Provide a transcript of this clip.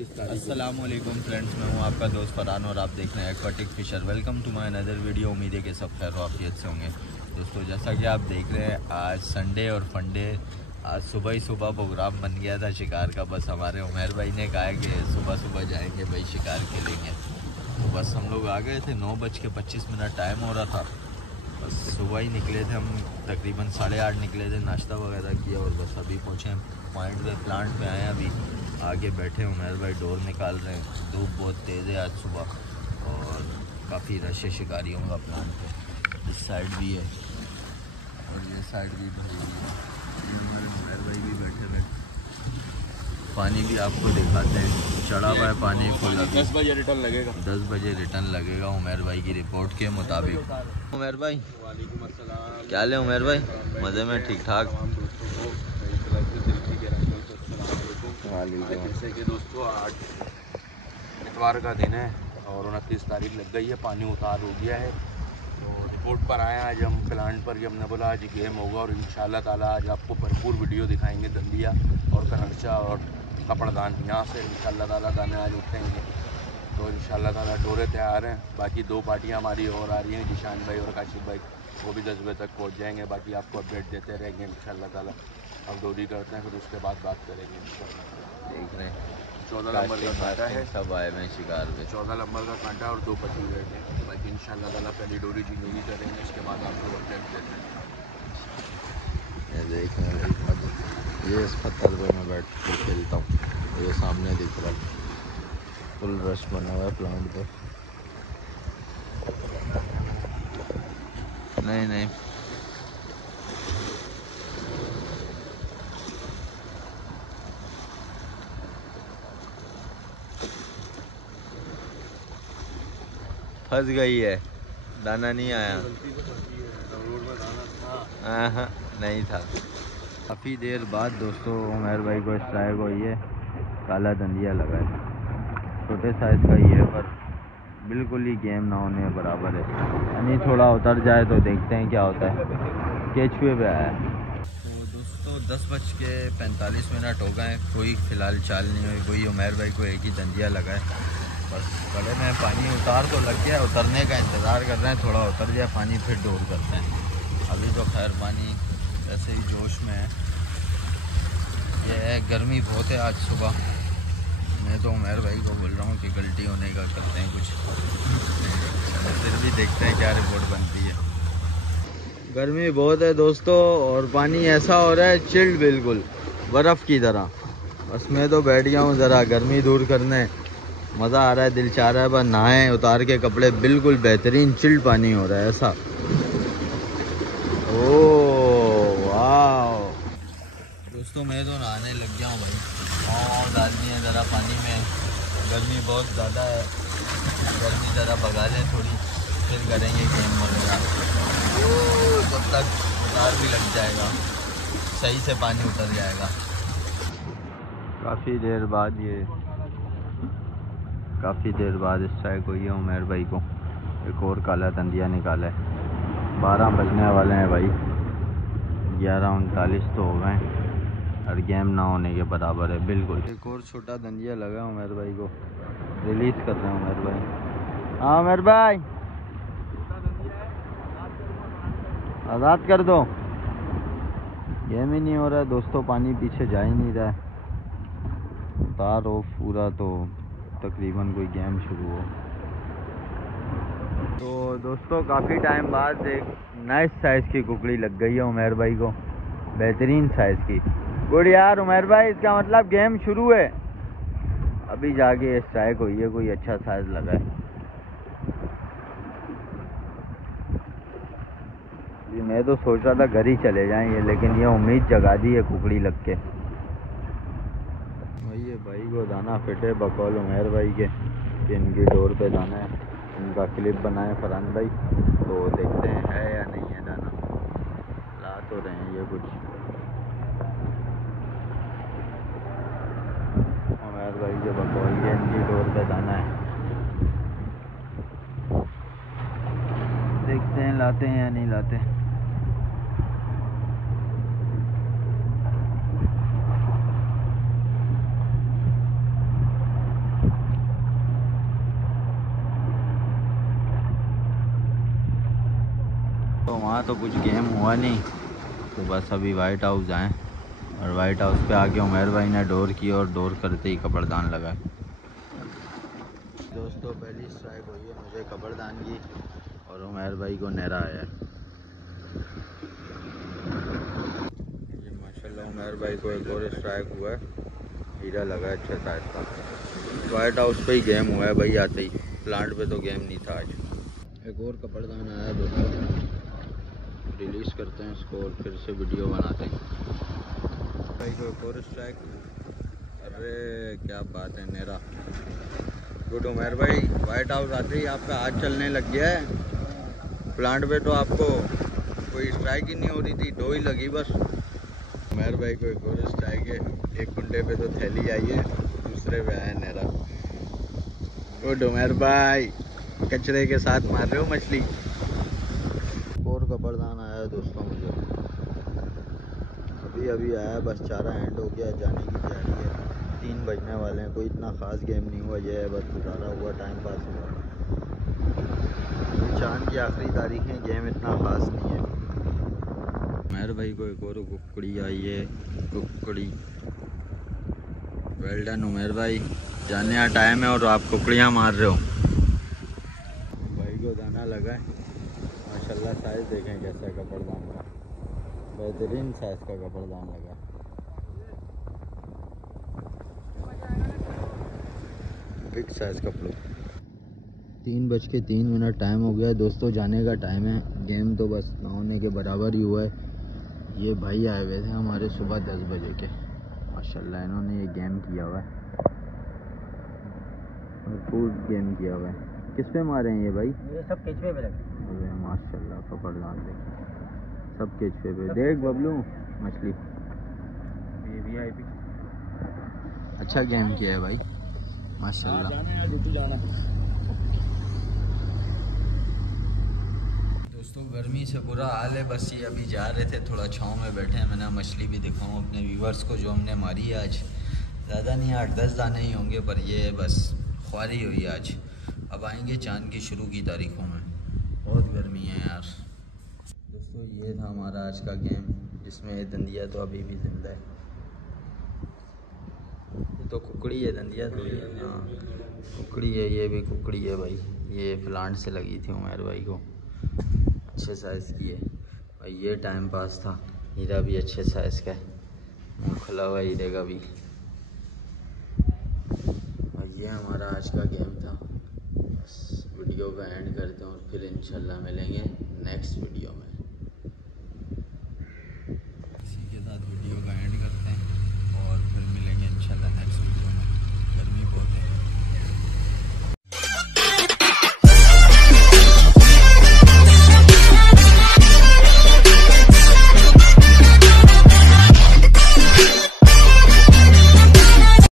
अस्सलामुअलैकुम फ्रेंड्स, मैं हूं आपका दोस्त फरहान और आप देख रहे हैं aquatic fisher. Welcome to my another video. उम्मीद है कि सब खैर वाफियत से होंगे। दोस्तों, जैसा कि आप देख रहे हैं, आज संडे और फंडे, आज सुबह ही सुबह प्रोग्राम बन गया था शिकार का। बस हमारे उमर भाई ने कहा कि सुबह सुबह जाएंगे भाई, शिकार खेलेंगे। तो बस हम लोग आ गए थे, 9:25 टाइम हो रहा था। बस सुबह ही निकले थे हम, तकरीबन 8:30 निकले थे, नाश्ता वगैरह किया और बस अभी पहुँचे पॉइंट पे, प्लांट पे आए हैं। अभी आगे बैठे उमर भाई डोर निकाल रहे हैं। धूप बहुत तेज़ है आज सुबह और काफ़ी रश है शिकारियों का प्लांट पे। इस साइड भी है और ये साइड भी भरी हुई है। उमर भाई भी बैठे हुए। पानी भी आपको दिखाते हैं, चढ़ा हुआ है पानी फुल। 10 बजे रिटर्न लगेगा। 10 बजे रिटर्न लगेगा उमर भाई की रिपोर्ट के मुताबिक। उमर भाई, वालेकुम अस्सलाम। क्या हाल है उमर भाई? मज़े में, ठीक ठाक? जैसे कि दोस्तों, आज इतवार का दिन है और 29 तारीख लग गई है, पानी उतार हो गया है। तो रिपोर्ट पर आए आज हम प्लांट पर। हमने बोला आज गेम होगा और इंशाल्लाह ताला आज आपको भरपूर वीडियो दिखाएंगे। दंदिया और कनरचा और कपड़दान यहाँ से इंशाल्लाह ताला दाने आज उठेंगे। तो इंशाल्लाह ताला डोरे तैयार हैं। बाकी 2 पार्टियाँ हमारी और आ रही हैं, जिशान भाई और काशिफ भाई, वो भी 10 बजे तक पहुँच जाएंगे। बाकी आपको अपडेट देते रहेंगे इंशाल्लाह ताला। अब डोरी करते हैं, फिर उसके बाद बात करेंगे इंशाल्लाह। देख रहे हैं 14 नंबर का कांटा है, सब आए हुए शिकार पे। 14 नंबर का कांटा और 2 पची हुए थे। बाकी इंशाल्लाह ताला पहली डोरी जिंदगी करेंगे, उसके बाद आपको अपडेट देते हैं। ये देख रहे हैं, ये इस पत्थर पे मैं बैठ के खेलता हूँ, ये सामने दिख रहा है। फुल रश बना हुआ है प्लांट पे। नहीं फंस गई है, दाना नहीं आया। हाँ, नहीं था। काफ़ी देर बाद दोस्तों उमर भाई को स्ट्राइक हुई है, काला दंदिया लगा है। छोटे साइज़ का ही है पर बिल्कुल ही गेम ना होने बराबर है। यानी थोड़ा उतर जाए तो देखते हैं क्या होता है। केचुए पे आया है। तो दोस्तों 10:45 हो गए, कोई फ़िलहाल चाल नहीं हुई। वही उमर भाई को एक ही दंदिया लगा है। बस गले में पानी उतार तो लग गया, उतरने का इंतज़ार कर रहे हैं, थोड़ा उतर जाए पानी फिर डोर करते हैं। अभी तो खैर पानी ऐसे ही जोश में है। ये है, गर्मी बहुत है आज सुबह। मैं तो उमर भाई को बोल रहा हूँ कि गलती होने का करते हैं कुछ, फिर भी देखते हैं क्या रिपोर्ट बनती है। गर्मी बहुत है दोस्तों और पानी ऐसा हो रहा है चिल्ड, बिल्कुल बर्फ़ की तरह। बस मैं तो बैठ गया हूँ ज़रा गर्मी दूर करने। मज़ा आ रहा है, दिल चाह रहा है बस नहाएं, उतार के कपड़े। बिल्कुल बेहतरीन चिल्ड पानी हो रहा है ऐसा। ओह वाह दोस्तों, मैं तो नहाने लग गया हूँ भाई। पाँव डालनी है ज़रा पानी में, गर्मी बहुत ज़्यादा है। गर्मी ज़रा भगा लें थोड़ी, फिर करेंगे गेम वगैरह। तब तक उतार भी लग जाएगा, सही से पानी उतर जाएगा। काफ़ी देर बाद स्ट्राइक हुई है उमर भाई को। एक और काला दंदिया निकाला है। 12 बजने वाले हैं भाई, 11:39 तो हो गए और गेम ना होने के बराबर है बिल्कुल। एक और छोटा दंदिया लगा उमर भाई को, रिलीज़ कर रहे हैं उमर भाई। हाँ उमर भाई, आज़ाद कर दो। गेम ही नहीं हो रहा है दोस्तों, पानी पीछे जा ही नहीं रहा है। उतार हो पूरा तो तकरीबन कोई गेम शुरू हो। तो दोस्तों काफ़ी टाइम बाद एक नाइस साइज़ की कुकड़ी लग गई है उमर भाई को, बेहतरीन साइज़ की। गुड यार उमर भाई, इसका मतलब गेम शुरू है। अभी जाके स्ट्राइक हुई है, कोई अच्छा साइज़ लगा है। जी मैं तो सोच रहा था घर ही चले जाएंगे, लेकिन ये उम्मीद जगा दी है कुकड़ी लग के। ये भाई को दाना फिटे बकौल उमर भाई के कि इनकी डोर पे दाना है। इनका क्लिप बनाए फरहान भाई, तो देखते हैं है या नहीं है दाना। ला तो रहे हैं ये कुछ। उमर भाई के बकौल ये इनकी डोर पे दाना है। देखते हैं लाते हैं या नहीं लाते। तो वहाँ तो कुछ गेम हुआ नहीं, तो बस अभी वाइट हाउस आए और वाइट हाउस पे आके उमर भाई ने डोर की और डोर करते ही कब्रदान लगा। दोस्तों पहली स्ट्राइक हुई है मुझे कब्रदान की और उमर भाई को नहरा आया। ये माशाल्लाह उमर भाई को एक और स्ट्राइक हुआ है, हीरा लगा अच्छा था इसका। वाइट हाउस पे ही गेम हुआ है भाई आते ही, प्लांट पे तो गेम नहीं था आज। एक और कब्रदान आया दोस्तों, रिलीज़ करते हैं इसको और फिर से वीडियो बनाते हैं। भाई को एक और स्ट्राइक, अरे क्या बात है, नेरा गुड उमर भाई। वाइट हाउस आते ही आपका हाथ चलने लग गया है। प्लांट पे तो आपको कोई स्ट्राइक ही नहीं हो रही थी, 2 ही लगी बस। उमर भाई को एक और स्ट्राइक है, एक कुंडे पे तो थैली आई है, दूसरे पे आया नेरा। गुड उमर भाई, कचरे के साथ मार रहे हो मछली। और कब्रदान आया दोस्तों मुझे, अभी आया, बस चारा एंड हो गया, जाने की तैयारी है। 3 बजने वाले हैं, कोई इतना ख़ास गेम नहीं हुआ, ये है बस गुजारा हुआ, टाइम पास हुआ। चांद की आखिरी तारीखें, गेम इतना ख़ास नहीं है। उमर भाई को एक और कुकड़ी आई है, कुकड़ी। वेल डन उमर भाई, जाने का टाइम है और आप कुकड़ियाँ मार रहे हो। भाई को दाना लगा है माशाल्लाह, साइज़ देखें कैसा है कब्रदान का, बेहतरीन साइज़ का कब्रदान लगा। बिग साइज़ कपड़ों। 3:03 टाइम हो गया दोस्तों, जाने का टाइम है। गेम तो बस ना होने के बराबर ही हुआ है। ये भाई आए हुए थे हमारे सुबह 10 बजे के, माशाल्लाह इन्होंने ये गेम किया हुआ है, भरपूर गेम किया हुआ है। किस पे मारे हैं ये भाई? ये सब केचवे पे लगे। अरे माशाल्लाह कब्रदान देख, सब केचवे पे। देख बबलू मछली, ये VIP अच्छा गेम किया है भाई माशाल्लाह। दोस्तों गर्मी से बुरा हाल है, बस ये अभी जा रहे थे, थोड़ा छाँव में बैठे हैं। मैंने मछली भी दिखाऊँ अपने व्यूवर्स को जो हमने मारी है आज। ज़्यादा नहीं, 8-10 दाने ही होंगे, पर ये बस ख्वारी हुई आज। अब आएंगे चांद की शुरू की तारीखों में, बहुत गर्मी है यार। दोस्तों ये था हमारा आज का गेम, जिसमें ये दंदिया तो अभी भी जिंदा है। ये तो कुकड़ी है, दंदिया तो ये, हाँ कुकड़ी है, ये भी कुकड़ी है भाई। ये प्लांट से लगी थी उमर भाई को, अच्छे साइज़ की है भाई। ये टाइम पास था। हीरा भी अच्छे साइज़ का है, मुँह खुला हुआ हीरे का भी। और ये हमारा आज का गेम था। बस वीडियो का एंड करते हैं और फिर इंशाल्लाह मिलेंगे नेक्स्ट वीडियो में।